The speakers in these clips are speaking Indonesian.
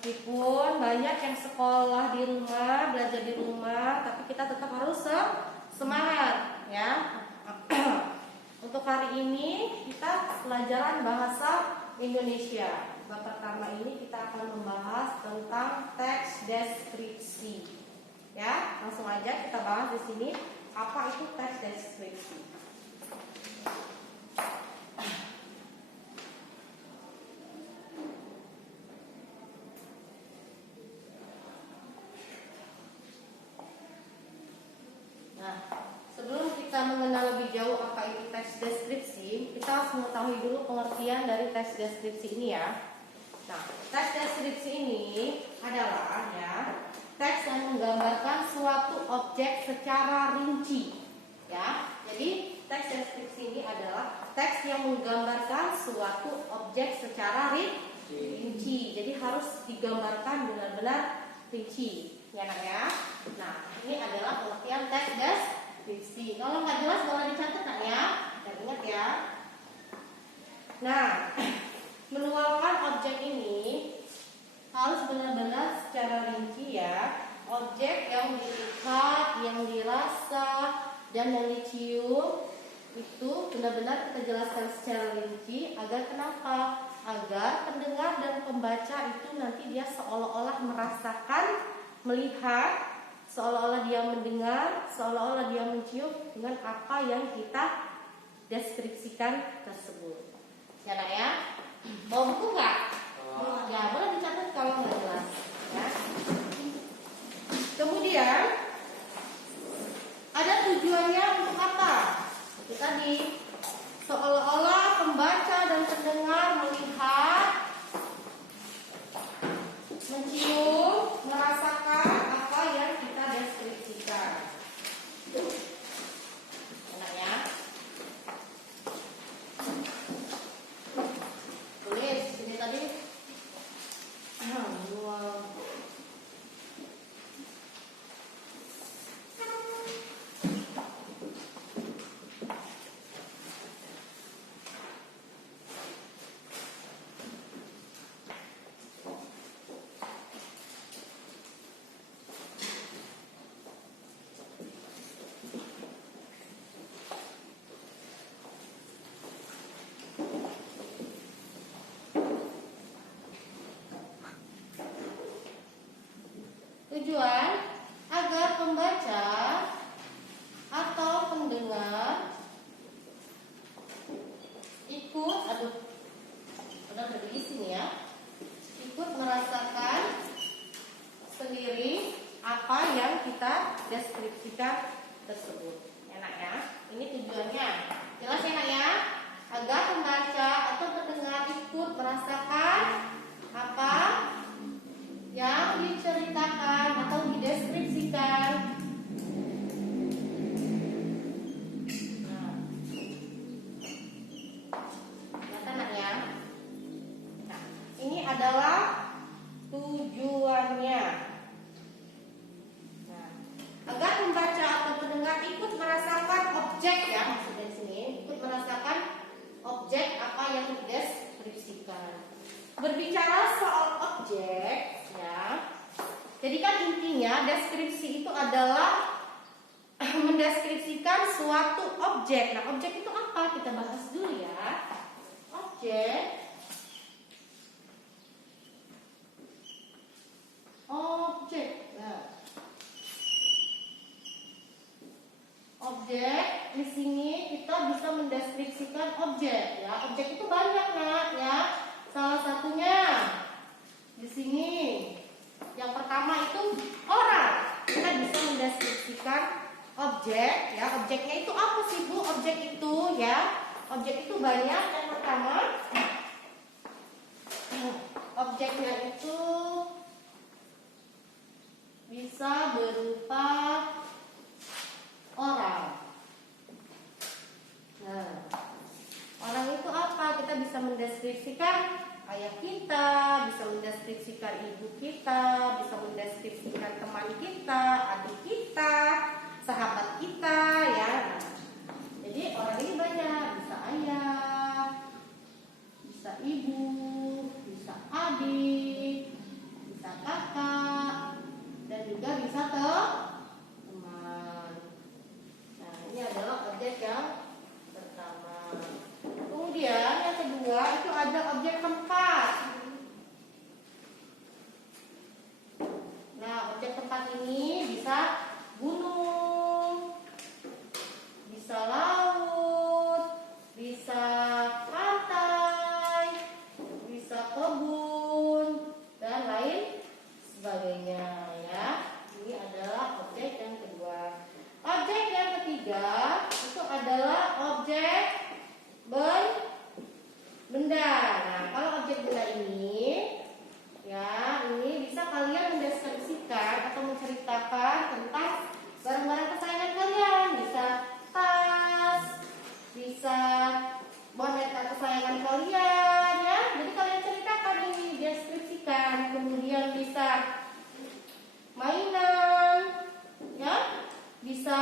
Meskipun banyak yang sekolah di rumah, belajar di rumah, tapi kita tetap harus semangat ya. Untuk hari ini kita pelajaran bahasa Indonesia. Bab pertama ini kita akan membahas tentang teks deskripsi. Ya, langsung aja kita bahas di sini apa itu teks deskripsi. Nah, sebelum kita mengenal lebih jauh apa itu teks deskripsi, kita harus mengetahui dulu pengertian dari teks deskripsi ini ya. Nah, teks deskripsi ini adalah ya teks yang menggambarkan suatu objek secara rinci. Ya, jadi teks deskripsi ini adalah teks yang menggambarkan suatu objek secara rinci. Jadi harus digambarkan benar-benar rinci, ya nak ya. Nah, ini adalah pengertian teks deskripsi. Kalau nggak jelas boleh dicatat nak ya. Dan ingat ya. Nah, menuangkan objek ini harus benar-benar secara rinci ya. Objek yang dilihat, yang dirasa, dan yang dicium itu benar-benar kita jelaskan secara rinci. Agar kenapa? Agar pendengar dan pembaca itu nanti dia seolah-olah merasakan, melihat, seolah-olah dia mendengar, seolah-olah dia mencium dengan apa yang kita deskripsikan tersebut. Ya nak ya? Bawa buku nggak? Ya, boleh dicatat kalau nggak jelas. Ya. Kemudian ada tujuannya untuk apa? Itu tadi seolah-olah pembaca dan pendengar melihat, mencium, merasakan apa yang kita deskripsikan. Enak ya? Tulis ini tadi. Tujuan agar pembaca atau pendengar ikut, udah diisi nih ya, ikut merasakan sendiri apa yang kita deskripsikan tersebut. Enak ya? Ini tujuannya. Jelas enak ya? Agar pembaca atau pendengar ikut merasakan apa yang diceritakan atau dideskripsikan. Nah, kelihatan nak ya? Nah, ini adalah tujuannya. Nah, agar pembaca atau pendengar ikut merasakan objek ya, maksudnya di sini ikut merasakan objek apa yang dideskripsikan. Berbicara soal objek ya. Jadi kan intinya deskripsi itu adalah mendeskripsikan suatu objek. Nah, objek itu apa? Kita bahas dulu ya. Objek. Objek. Nah. Objek di sini kita bisa mendeskripsikan objek ya. Objek itu banyak nak ya. Salah satunya di sini yang pertama itu orang. Kita bisa mendeskripsikan objek ya. Objeknya itu apa sih Bu? Objek itu ya. Objek itu banyak. Yang pertama objeknya itu bisa berupa orang. Nah, orang itu apa? Kita bisa mendeskripsikan ayah kita, bisa mendeskripsikan ibu kita, bisa mendeskripsikan teman kita, adik kita, sahabat kita ya. Jadi orang ini banyak, bisa ayah, bisa ibu, bisa adik, tempat ini bisa gunung, bisa laut, bisa pantai, bisa kebun, dan lain sebagainya ya. Ini adalah objek yang kedua. Objek yang ketiga itu adalah objek benda. Nah, kalau objek benda ini ya, ini bisa kalian mendeskripsikan atau menceritakan tentang barang-barang kesayangan kalian. Bisa tas, bisa boneka kesayangan kalian ya. Jadi kalian ceritakan ini, deskripsikan. Kemudian bisa mainan ya, bisa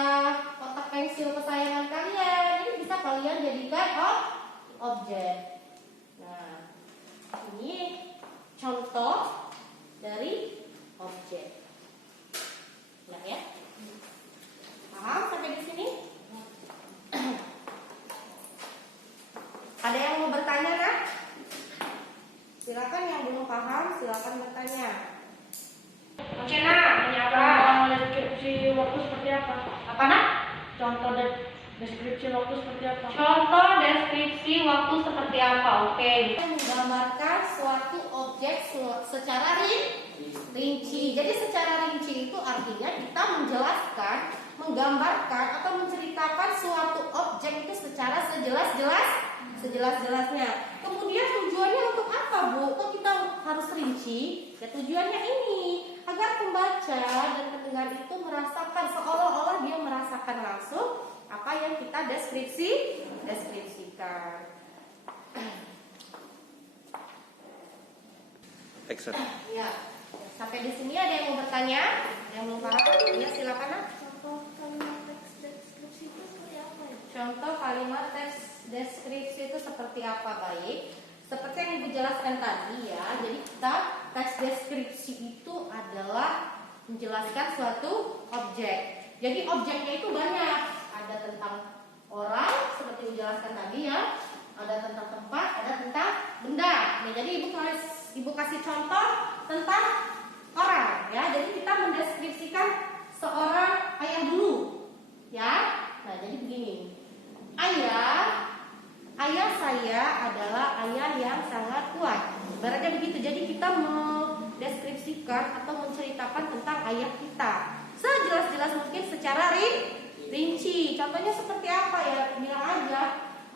kotak pensil kesayangan kalian. Ini bisa kalian jadikan objek. Nah, ini contoh dari objek. Nah ya, paham sampai di sini? Ada yang mau bertanya, nak? Silakan, yang belum paham silakan bertanya. Oke, nak, tanya apa? Deskripsi waktu seperti apa? Apa, nak? Contoh deskripsi waktu seperti apa? Contoh deskripsi waktu seperti apa? Oke, kita menggambarkan suatu objek secara rinci. Jadi secara rinci itu artinya kita menjelaskan, menggambarkan atau menceritakan suatu objek itu secara sejelas-jelasnya. Kemudian tujuannya untuk apa, Bu? Kok kita harus rinci? Ya tujuannya ini agar pembaca dan pendengar itu merasakan, seolah-olah dia merasakan langsung apa yang kita deskripsikan. Action. Ya, sampai di sini ada yang mau bertanya? Yang belum paham? Ya, silakan, nak. Contoh kalimat teks deskripsi itu seperti apa ya? Contoh kalimat teks deskripsi itu seperti apa? Baik, seperti yang Ibu jelaskan tadi ya. Jadi kita teks deskripsi itu adalah menjelaskan suatu objek. Jadi objeknya itu banyak. Ada tentang orang seperti Ibu jelaskan tadi ya. Ada tentang tempat, ada tentang benda. Nah, jadi Ibu kasih contoh tentang orang ya. Jadi kita mendeskripsikan seorang ayah dulu ya. Nah, jadi begini. Ayah saya adalah ayah yang sangat kuat. Ibaratnya begitu. Jadi kita mendeskripsikan atau menceritakan tentang ayah kita sejelas-jelas mungkin secara rinci. Contohnya seperti apa ya? Bilang aja,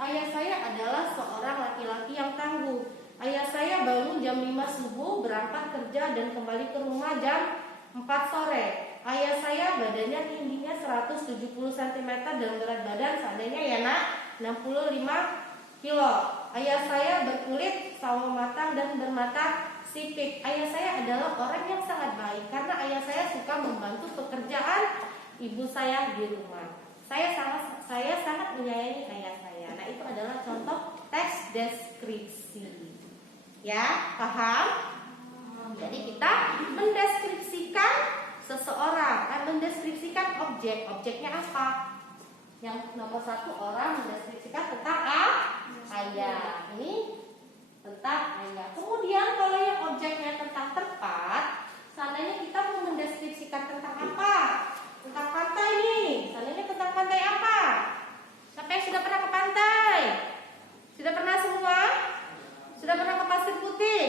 ayah saya adalah seorang laki-laki yang tangguh. Ayah saya bangun jam 5 subuh, berangkat kerja dan kembali ke rumah jam 4 sore. Ayah saya badannya tingginya 170 cm dan berat badan seadanya ya, nak, 65 kilo. Ayah saya berkulit sawo matang dan bermata sipit. Ayah saya adalah orang yang sangat baik karena ayah saya suka membantu pekerjaan ibu saya di rumah. Saya sangat menyayangi ayah saya. Nah, itu adalah contoh teks deskripsi. Ya, paham? Jadi kita mendeskripsikan seseorang, mendeskripsikan objek. Objeknya apa? Yang nomor 1, orang mendeskripsikan tentang ayah. Ini tentang ayah. Kemudian kalau yang objeknya tentang tempat, seandainya kita mau mendeskripsikan tentang apa? Tentang pantai nih. Seandainya tentang pantai apa? Siapa yang sudah pernah ke pantai? Sudah pernah semua? Sudah pernah ke Pasir Putih?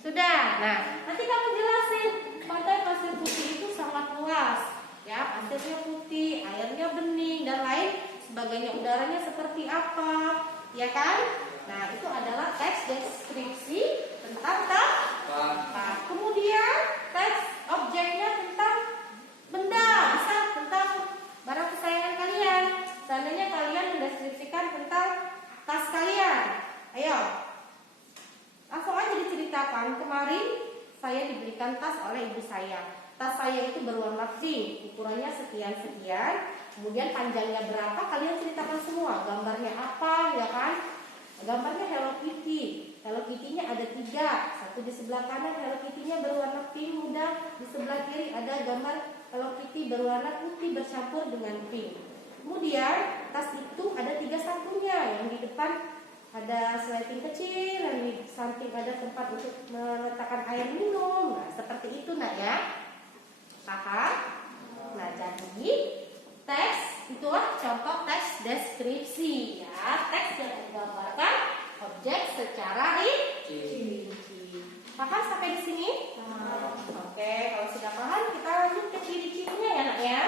Sudah. Nah, nanti kamu jelasin pantai Pasir Putih itu sangat luas. Ya, pasirnya putih, airnya bening dan lain sebagainya. Udaranya seperti apa? Ya kan? Nah, itu adalah teks deskripsi tentang tempat. Kemudian teks objeknya tentang benda, bisa tentang barang kesayangan kalian. Seandainya kalian mendeskripsikan tentang tas kalian, ayo langsung aja diceritakan. Kemarin saya diberikan tas oleh ibu saya. Tas saya itu berwarna pink, ukurannya sekian-sekian, kemudian panjangnya berapa, kalian ceritakan semua. Gambarnya apa, ya kan? Gambarnya Hello Kitty. Hello Kitty-nya ada 3. Satu di sebelah kanan Hello Kitty-nya berwarna pink muda, di sebelah kiri ada gambar Hello Kitty berwarna putih bercampur dengan pink. Kemudian tas itu ada 3 sampulnya, yang di depan ada sleting kecil, yang di samping ada tempat untuk meletakkan air minum. Nah, seperti itu, nak ya. Paham? Paham sampai di sini? Oke, kalau sudah paham kita lanjut ke ciri-cirinya ya nak ya.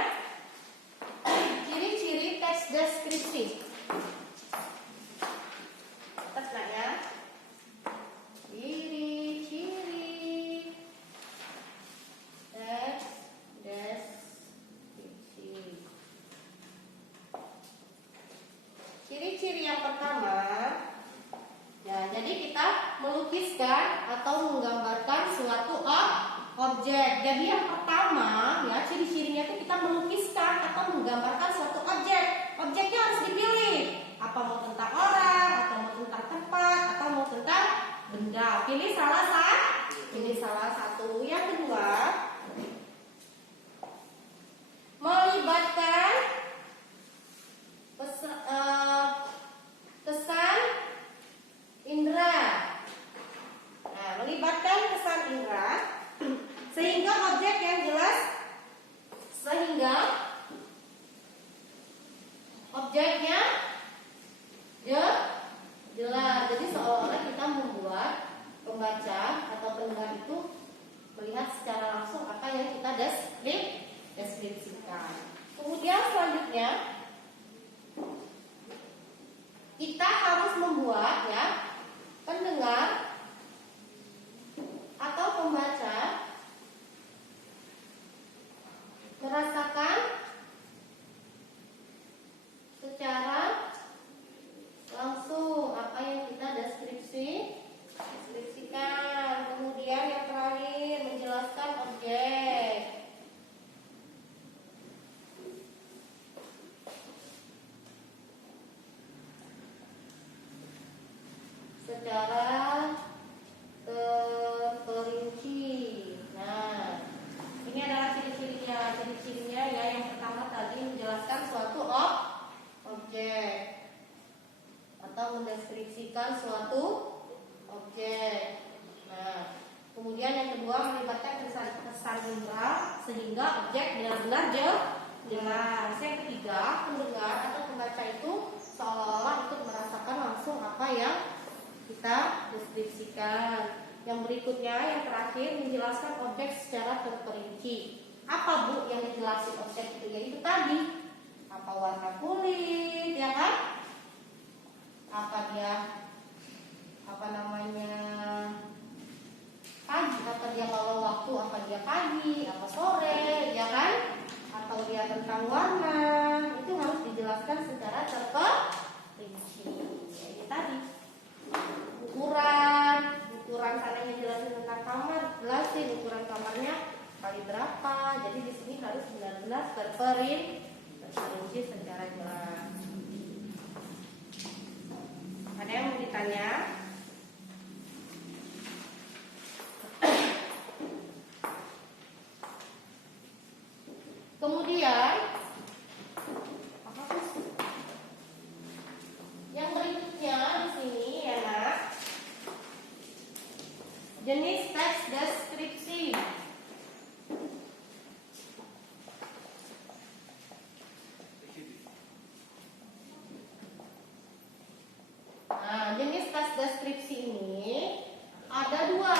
Ciri-ciri teks deskripsi. Catat nak ya. Ciri-ciri teks deskripsi. Ciri-ciri yang pertama, ya, jadi kita melukiskan atau menggambarkan suatu objek. Jadi yang pertama, ya, ciri-cirinya itu kita melukiskan atau menggambarkan suatu objek. Objeknya harus dipilih. Apa mau tentang orang, atau mau tentang tempat, atau mau tentang benda. Pilih salah satu. Yang kedua, melibatkan kesan indera. Nah, melibatkan kesan indera sehingga objek yang jelas, objeknya jelas. Jadi seolah-olah kita membuat pembaca atau pendengar itu melihat secara langsung apa yang kita deskripsikan. Kemudian selanjutnya kita harus membuat, ya, pendengar atau pembaca merasakan secara langsung apa yang kita deskripsikan. Kemudian yang terakhir, menjelaskan objek. Secara terperinci. Nah, ini adalah ciri-cirinya. Ciri-cirinya, ya, yang pertama tadi menjelaskan suatu objek atau mendeskripsikan suatu objek. Nah, kemudian yang kedua melibatkan kesan indera sehingga objek benar-benar jelas. Yang ketiga, pendengar atau pembaca itu seolah-olah ikut merasakan langsung apa yang kita deskripsikan. Yang berikutnya, yang terakhir, menjelaskan objek secara terperinci. Apa, Bu, yang dijelasin objek itu? Ya, itu tadi. Apa warna kulit, ya kan? Apa dia, pagi, apa dia kalau waktu, apa dia pagi, apa sore, ya kan? Atau dia tentang warna, itu harus dijelaskan secara terperinci. Ya, ini tadi. Ukuran sananya jelasin tentang kamar, jelasin ukuran kamarnya kali berapa. Jadi di sini harus benar-benar terperinci secara jelas. Ada yang mau ditanya? Kemudian yang berikutnya di sini, ya nak, jenis teks deskripsi. Nah, jenis teks deskripsi ini ada dua.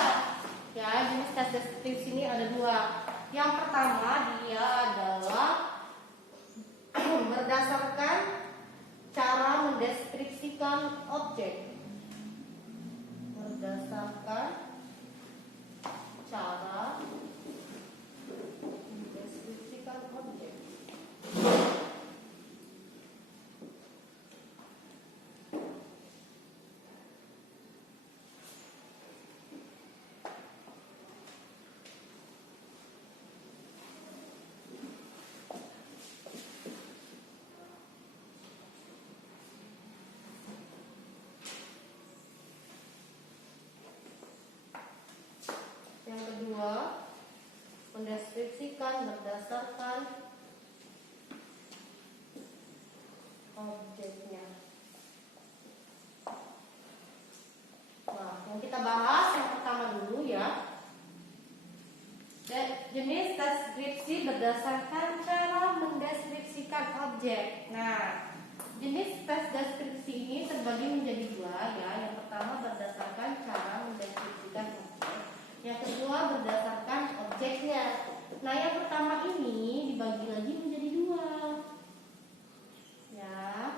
Ya, jenis teks deskripsi ini ada dua. Yang pertama, dia adalah berdasarkan cara mendeskripsikan objek. Berdasarkan cara mendeskripsikan objek. Yang kedua, mendeskripsikan berdasarkan objeknya. Nah, yang kita bahas yang pertama dulu, ya. Jenis deskripsi berdasarkan cara mendeskripsikan objek. Nah, jenis teks deskripsi ini terbagi menjadi dua, ya. Yang pertama berdasarkan cara mendeskripsikan objek. Yang kedua berdasarkan objeknya. Nah, yang pertama ini dibagi lagi menjadi dua. Ya.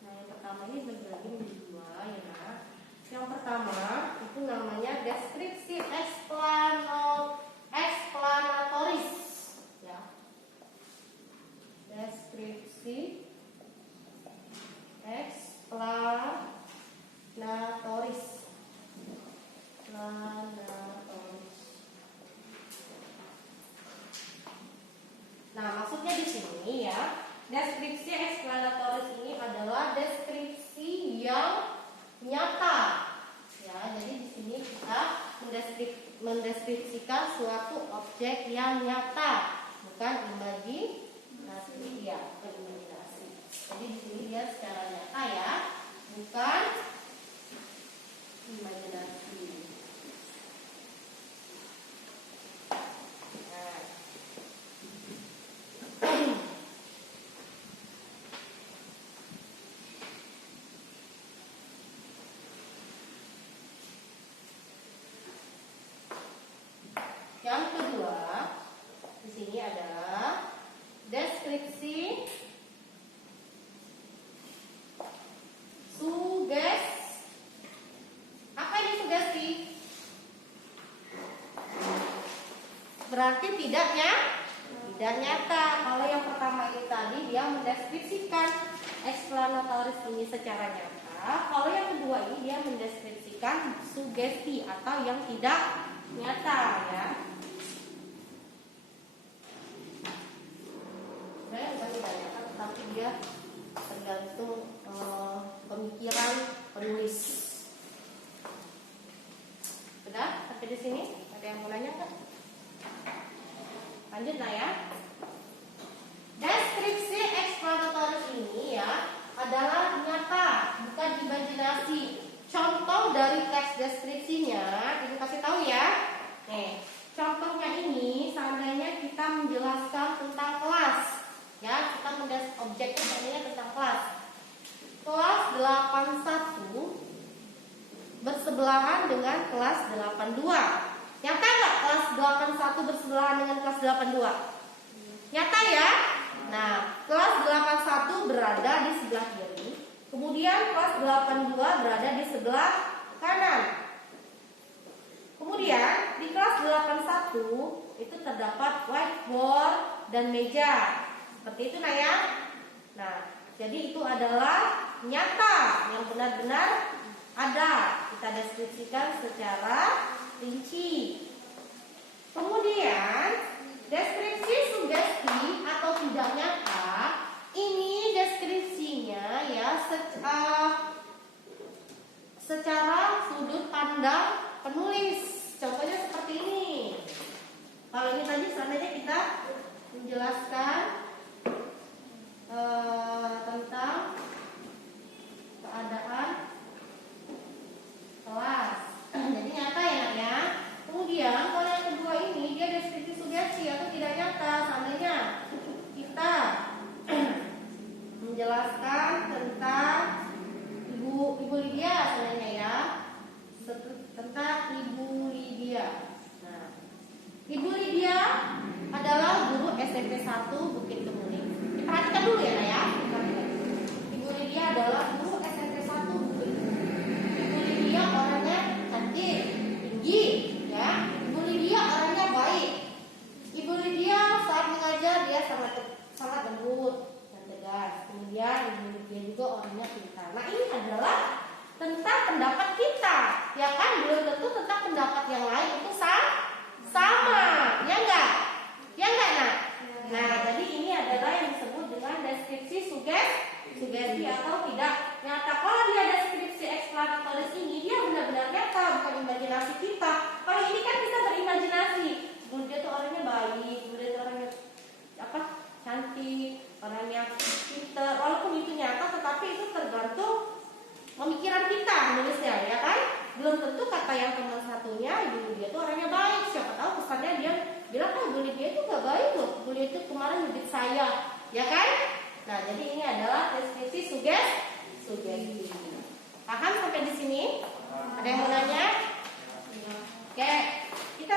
Nah, yang pertama ini dibagi lagi menjadi dua, ya Nak. Yang pertama itu namanya deskripsi explanatoris. Ya. Deskripsi explanatoris. Nah, maksudnya di sini ya, deskripsi explanatoris ini adalah deskripsi yang nyata. Ya, jadi di sini kita mendeskripsikan suatu objek yang nyata, bukan imajinasi ya, bukan imajinasi. Jadi di sini dia secara nyata ya, bukan imajinasi. Yang kedua di sini adalah deskripsi sugesti. Apa ini sugesti? Berarti tidak nyata. Kalau yang pertama ini tadi dia mendeskripsikan explanatoris ini secara nyata. Kalau yang kedua ini dia mendeskripsikan sugesti atau yang tidak nyata ya. Sebenarnya bukan tidak nyata, tetapi dia tergantung pemikiran penulis. Sudah sampai di sini? Ada yang mau nanya nggak? Lanjut nah ya. Deskripsi explanatoris ini ya adalah nyata, bukan imajinasi. Contoh dari teks deskripsinya, ibu kasih tahu ya. Nih, contohnya ini seandainya kita menjelaskan tentang kelas, ya kita objeknya seandainya tentang kelas. Kelas 81 bersebelahan dengan kelas 82. Nyata nggak kelas 81 bersebelahan dengan kelas 82? Nyata ya. Nah, kelas 81 berada di sebelah kiri. Kemudian kelas 82 berada di sebelah kanan. Kemudian di kelas 81 itu terdapat whiteboard dan meja. Seperti itu nah ya. Nah, jadi itu adalah nyata yang benar-benar ada. Kita deskripsikan secara rinci. Kemudian deskripsi sugesti atau tidak nyata. Ini deskripsinya ya secara sudut pandang penulis. Contohnya seperti ini. Kalau ini tadi seandainya kita menjelaskan tentang keadaan kelas. Jadi nyata ya. Kemudian kalau yang kedua ini dia deskripsi sugesti atau tidak nyata. Seandainya kita menjelaskan tentang Ibu Lydia sebenarnya ya, tentang Ibu Lydia. Nah, Ibu Lydia adalah guru SMP 1 Bukit Kemuning. Diperhatikan dulu ya, Nak ya. Ibu Lydia adalah guru SMP 1 Bukit Kemuning. Ibu Lydia orangnya cantik, tinggi, ya. Ibu Lydia orangnya baik. Ibu Lydia saat mengajar dia sangat lembut. Kemudian Ibu Lydia juga orangnya pintar. Nah, ini adalah tentang pendapat kita, ya kan? Belum tentu tentang pendapat yang lain itu sama, ya enggak? Ya enggak, Nak? Nah, jadi ini adalah yang disebut dengan deskripsi sugesti atau tidak nyata. Kalau dia deskripsi explanatoris ini, dia benar-benar nyata, bukan imajinasi kita. Kalau ini kan kita berimajinasi. Ibu Lydia tuh orangnya baik, Ibu Lydia tuh orangnya cantik, orangnya pintar. Walaupun itu nyata, tetapi itu tergantung pemikiran kita menulisnya, ya kan? Belum tentu kata yang teman satunya Ibu Lydia itu orangnya baik. Siapa tahu pesannya dia bilang kan Ibu Lydia itu gak baik loh. Ibu Lydia itu kemarin ngedit saya, ya kan? Nah, jadi ini adalah deskripsi sugesti. Paham sampai di sini? Ada yang mau nanya? Oke, kita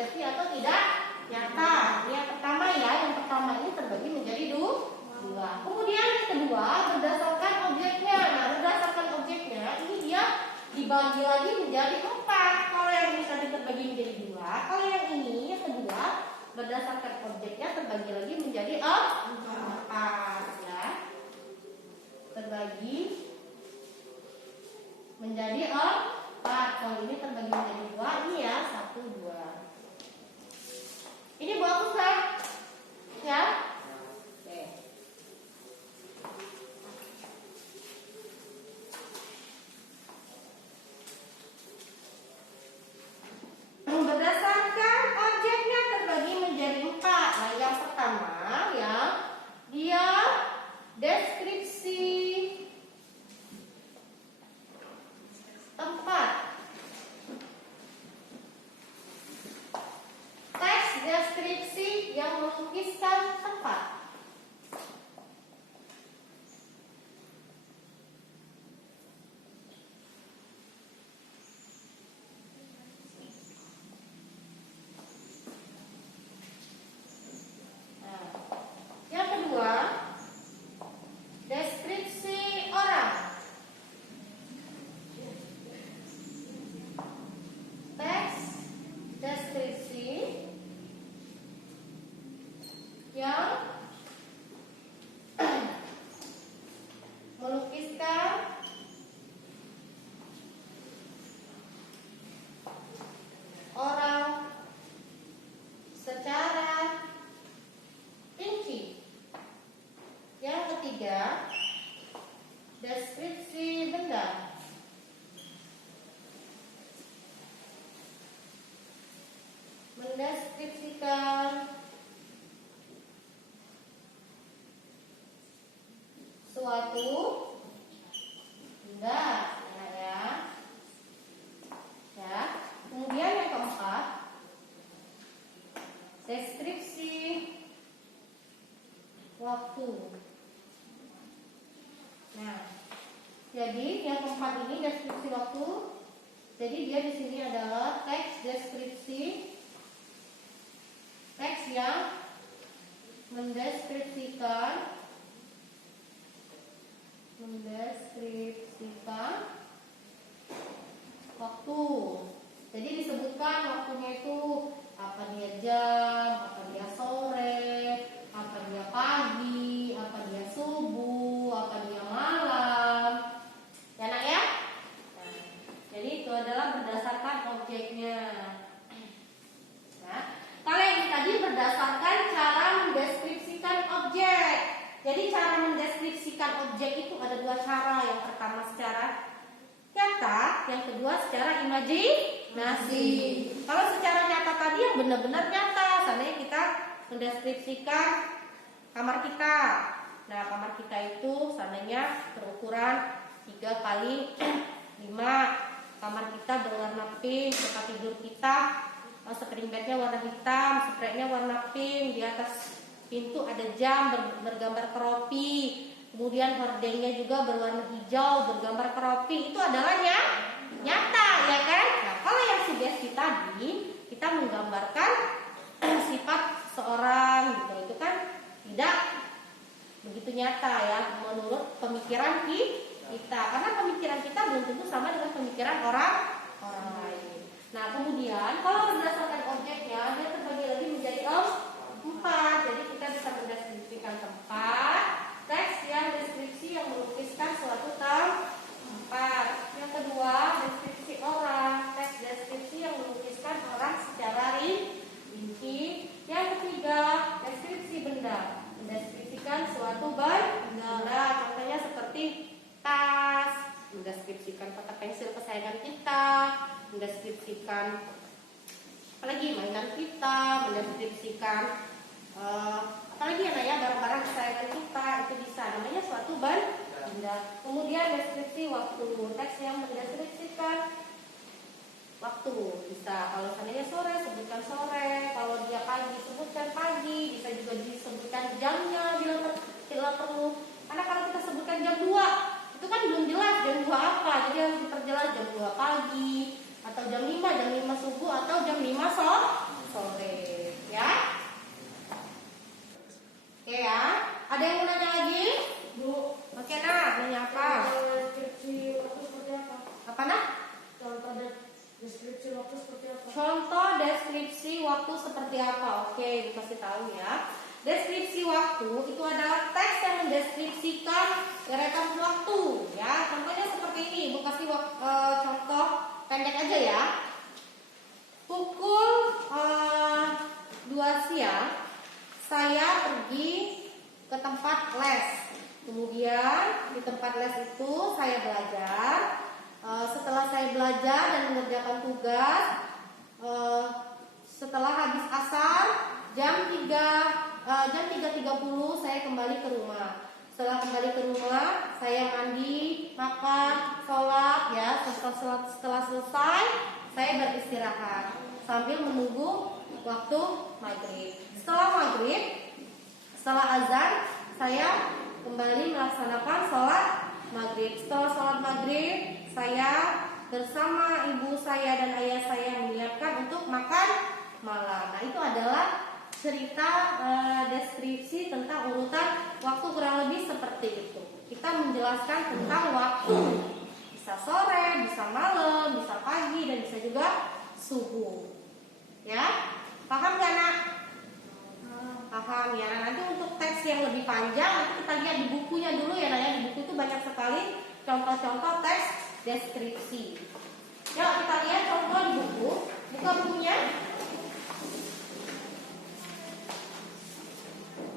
sugesti atau tidak nyata. Ini yang pertama ya, yang pertama ini terbagi menjadi dua. Kemudian yang kedua berdasarkan objeknya. Nah, berdasarkan objeknya ini dia dibagi lagi menjadi 4. Kalau yang ini tadi terbagi menjadi 2, kalau yang ini yang kedua berdasarkan objeknya terbagi lagi menjadi 4 ya. Terbagi menjadi 4. Kalau ini terbagi menjadi 2, ini ya 1, 2. Ini bagus kan? Ya? Oke. Berdasarkan objeknya terbagi menjadi 4. Nah, yang pertama ya, dia deskripsi tempat. Teks deskripsi yang melukiskan tempat. Nah, yang kedua, deskripsi orang. Teks deskripsi yang melukiskan orang secara rinci. Yang ketiga, deskripsi benda. Mendeskripsikan suatu benda ya. Ya. Kemudian yang keempat, deskripsi waktu. Nah, jadi yang keempat ini deskripsi waktu. Jadi dia di sini adalah teks deskripsi, teks yang mendeskripsikan waktu. Jadi disebutkan waktunya itu apa dia jam, apa dia sore, apa dia pagi, apa dia subuh, apa dia malam. Ya nak ya? Nah, jadi itu adalah berdasarkan objeknya. Nah, kalau yang tadi berdasarkan cara mendeskripsikan objek. Jadi cara mendeskripsikan objek itu ada 2 cara. Yang pertama secara nyata, yang kedua secara imajinasi. Kalau secara nyata tadi yang benar-benar nyata, seandainya kita mendeskripsikan kamar kita. Nah, kamar kita itu seandainya berukuran 3 kali 5. Kamar kita berwarna pink, tempat tidur kita spring bednya warna hitam, spraynya warna pink, di atas pintu ada jam bergambar keropi, kemudian hordengnya juga berwarna hijau bergambar keropi. Itu adalah nyata ya kan? Nah, kalau yang sugesti tadi kita menggambarkan sifat seorang gitu, itu kan tidak begitu nyata ya menurut pemikiran kita, karena pemikiran kita belum tentu sama dengan pemikiran orang lain. Nah, kemudian kalau berdasarkan objeknya dia terbagi lagi menjadi 4. Jadi kita bisa mendeskripsikan tempat, teks yang deskripsi yang melukiskan suatu tempat. Yang kedua, deskripsi orang, teks deskripsi yang melukiskan orang secara rinci. Yang ketiga, deskripsi benda, mendeskripsikan suatu benda. Contohnya seperti tas, mendeskripsikan kotak pensil kesayangan kita, mendeskripsikan apalagi mainan kita, mendeskripsikan apalagi ya barang-barang kesayangan kita, itu bisa namanya suatu benda. Kemudian deskripsi waktu, teks yang mendeskripsikan waktu bisa, kalau seandainya sore sebutkan sore, kalau dia pagi sebutkan pagi, bisa juga disebutkan jamnya bila perlu. Karena kalau kita sebutkan jam 2 itu kan belum jelas jam 2 apa, jadi harus diperjelas jam 2 pagi atau jam 5 subuh atau jam 5 sore. waktu seperti apa? Oke, Ibu kasih tahu ya. Deskripsi waktu itu adalah teks yang mendeskripsikan deretan waktu ya. Contohnya seperti ini, Ibu kasih contoh pendek aja ya. Pukul 2 siang saya pergi ke tempat les. Kemudian di tempat les itu saya belajar. Setelah saya belajar dan mengerjakan tugas, setelah habis asar jam 3.30 saya kembali ke rumah. Setelah kembali ke rumah, saya mandi, makan, sholat ya. Setelah selesai, saya beristirahat sambil menunggu waktu maghrib. Setelah azan, saya kembali melaksanakan sholat maghrib. Setelah sholat maghrib, saya bersama ibu saya dan ayah saya menyiapkan untuk makan malam. Nah, itu adalah cerita deskripsi tentang urutan waktu kurang lebih seperti itu. Kita menjelaskan tentang waktu. Bisa sore, bisa malam, bisa pagi, dan bisa juga subuh. Ya, paham gak nak? Paham ya. Nah, nanti untuk teks yang lebih panjang nanti kita lihat di bukunya dulu ya. Nah, ya, di buku itu banyak sekali contoh-contoh teks deskripsi. Yuk kita lihat contoh di buku. Buka bukunya.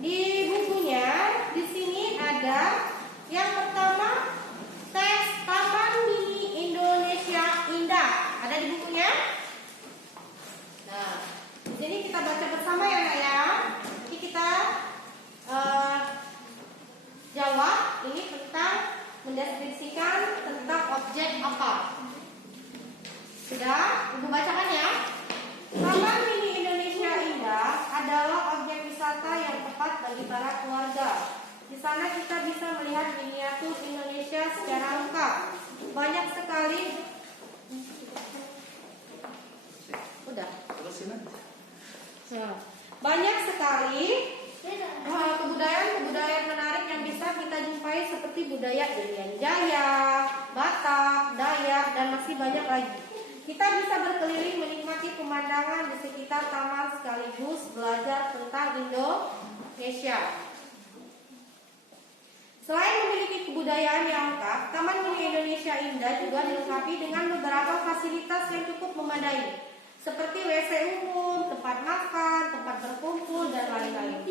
Di bukunya di sini ada yang pertama teks Taman Mini Indonesia Indah. Ada di bukunya? Nah, di sini kita baca bersama ya nak ya. Nanti kita jawab ini tentang mendeskripsikan tentang objek apa. Sudah? Ibu bacakan ya. Taman Mini Indonesia Indah adalah objek wisata yang tepat bagi para keluarga. Di sana kita bisa melihat miniatur Indonesia secara lengkap. Banyak sekali. Udah. Nah, banyak sekali kebudayaan menarik yang bisa kita jumpai seperti budaya Irian Jaya, Batak, Dayak, dan masih banyak lagi. Kita bisa berkeliling menikmati pemandangan di sekitar taman sekaligus belajar tentang Indonesia. Selain memiliki kebudayaan yang lengkap, Taman Mini Indonesia Indah juga dilengkapi dengan beberapa fasilitas yang cukup memadai, seperti WC umum, tempat makan, tempat berkumpul, dan lain-lain.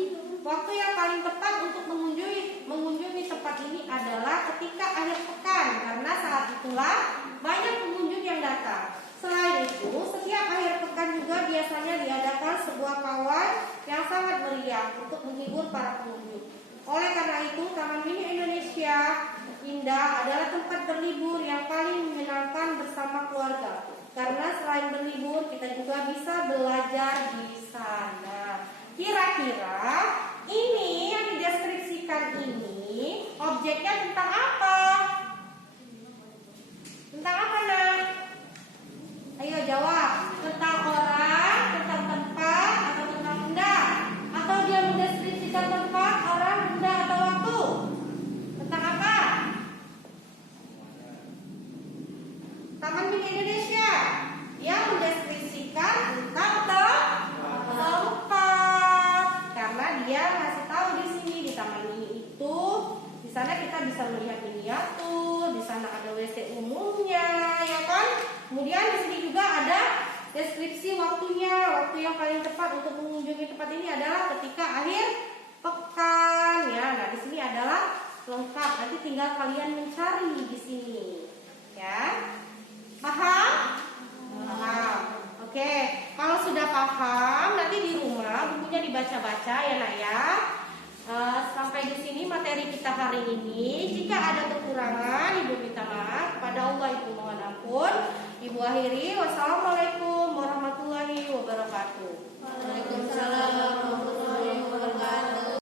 Waktu yang paling tepat untuk mengunjungi tempat ini adalah ketika akhir pekan, karena saat itulah banyak pengunjung yang datang. Selain itu, setiap akhir pekan juga biasanya diadakan sebuah pawai yang sangat meriah untuk menghibur para pengunjung. Oleh karena itu, Taman Mini Indonesia Indah adalah tempat berlibur yang paling menyenangkan bersama keluarga. Karena selain berlibur, kita juga bisa belajar di sana. Kira-kira ini yang dideskripsikan ini objeknya tentang apa? Tentang apa nak? Ayo jawab. Tentang orang, tentang tempat, atau tentang benda? Atau dia mendeskripsikan tempat, orang, benda, atau waktu? Tentang apa? Taman Mini Indonesia yang mendeskripsikan tentang tempat, karena dia ngasih tahu di sini di taman ini itu, di sana kita bisa melihat miniatur, di sana ada WC umumnya, ya kan? Kemudian di sini juga ada deskripsi waktunya. Waktu yang paling tepat untuk mengunjungi tempat ini adalah ketika akhir pekan, ya. Nah di sini adalah lengkap. Nanti tinggal kalian mencari di sini, ya. Paham? Paham. Oke, kalau sudah paham, nanti di rumah bukunya dibaca-baca ya nak ya. Sampai di sini materi kita hari ini. Jika ada kekurangan, Ibu minta maaf. Kepada Allah Ibu mohon ampun. Ibu akhiri. Wassalamualaikum warahmatullahi wabarakatuh.